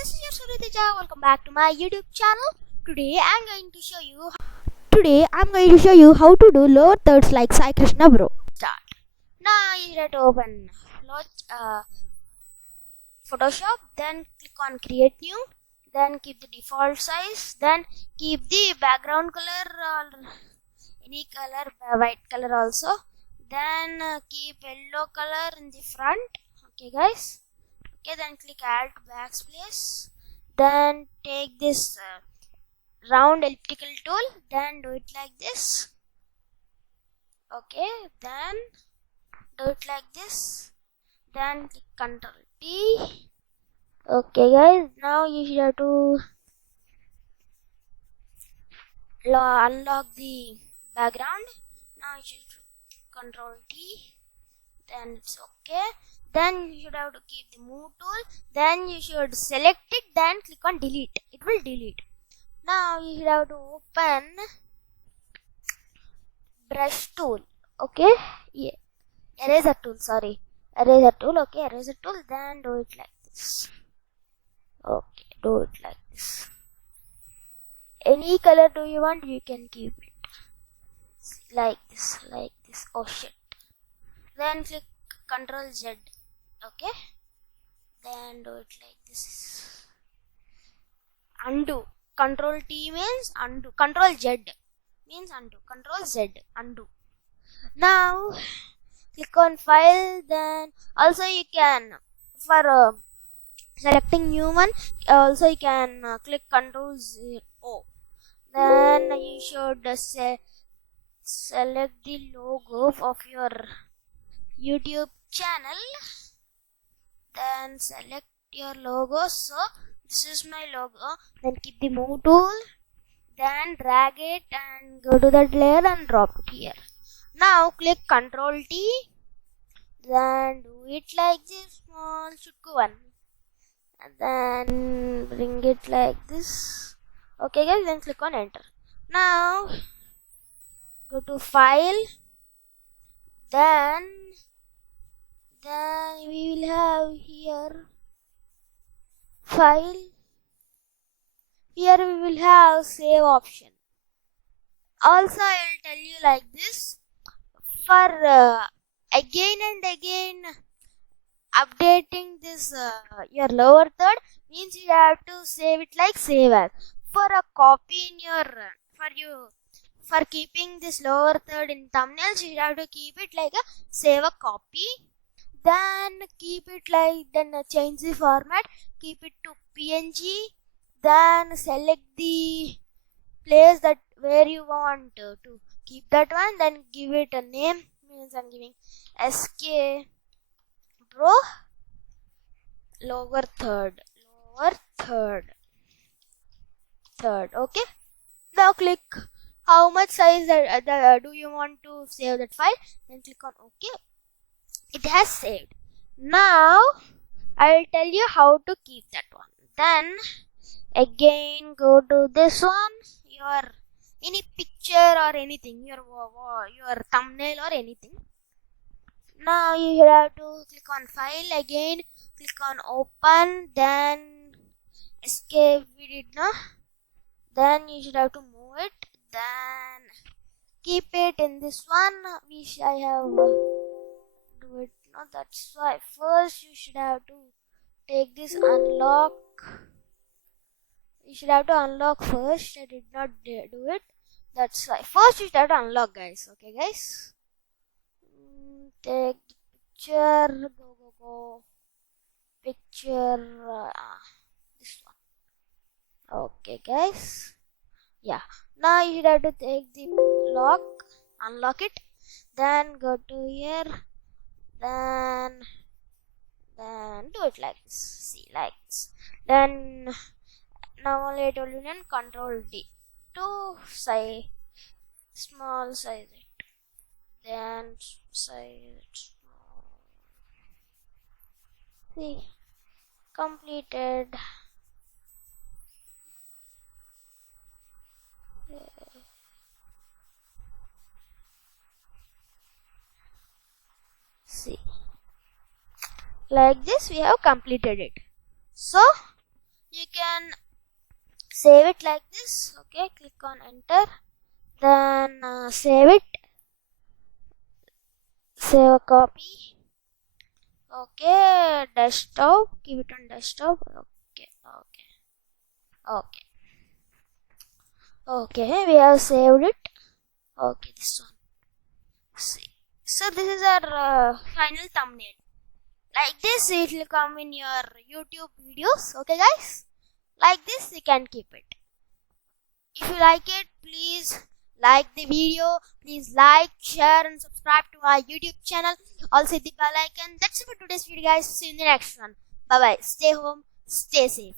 this is your Surya-e-Hub. Welcome back to my YouTube channel. Today I'm going to show you how to do lower thirds like Sai Krishna bro. Start. Now you have to open Photoshop, then click on create new, then keep the default size, then keep the background color or any color, white color also, then keep yellow color in the front. Okay guys. Okay, then click add backspace, then take this round elliptical tool, then do it like this. Okay, then do it like this, then click Ctrl T. Okay guys, now you should have to unlock the background. Now you should Ctrl T, then it's okay. Then you should have to keep the move tool, then you should select it, then click on delete. It will delete. Now you should have to open brush tool. Okay, yeah. Eraser tool, sorry, eraser tool. Okay, eraser tool, then do it like this. Okay, do it like this. Any color do you want, you can keep it like this, like this. Oh shit. Then click Ctrl Z. Okay, then do it like this. Undo. Ctrl T means undo. Ctrl Z means undo. Ctrl Z, undo. Now click on file. Then also you can, for selecting new one, also you can click Ctrl O. Then you should select the logo of your YouTube channel. Then select your logo. So this is my logo. Then keep the move tool, then drag it and go to that layer and drop it here. Now click Ctrl T, then do it like this, small shukku one, and then bring it like this. Okay guys, then click on enter. Now go to file, then we will have here file. Here we will have save option. Also I will tell you like this, for again and again updating this your lower third means you have to save it like save as. For a copy in your for keeping this lower third in thumbnails, you have to keep it like a save a copy. Then keep it like, then change the format, keep it to PNG, then select the place that where you want to keep that one, then give it a name. Means I'm giving SK Bro lower third. Okay, now click how much size do you want to save that file, then click on OK. It has saved. Now I will tell you how to keep that one. Then again go to this one, your any picture or anything, your thumbnail or anything. Now you have to click on file, again click on open, then escape. We did no. Then you should have to move it, then keep it in this one, which I have do it. No, that's why first you should have to take this unlock. You should have to unlock first. I did not do it. That's why first you should have to unlock, guys. Okay guys, take picture, go picture, this one. Okay guys, yeah. Now you should have to take the lock, unlock it, then go to here, then do it like this. See, like this. Then now only I told you, then Ctrl D to size, small size it, then size it small. See, completed. See, like this we have completed it. So save it like this. Okay, click on enter, then save it, save a copy. Okay, desktop, keep it on desktop. Okay, we have saved it. Okay, this one. See, so this is our final thumbnail. Like this, it will come in your YouTube videos. Okay, guys, like this you can keep it. If you like it, please like the video. Please like, share, and subscribe to our YouTube channel. Also hit the bell icon. That's it for today's video, guys. See you in the next one. Bye bye. Stay home, stay safe.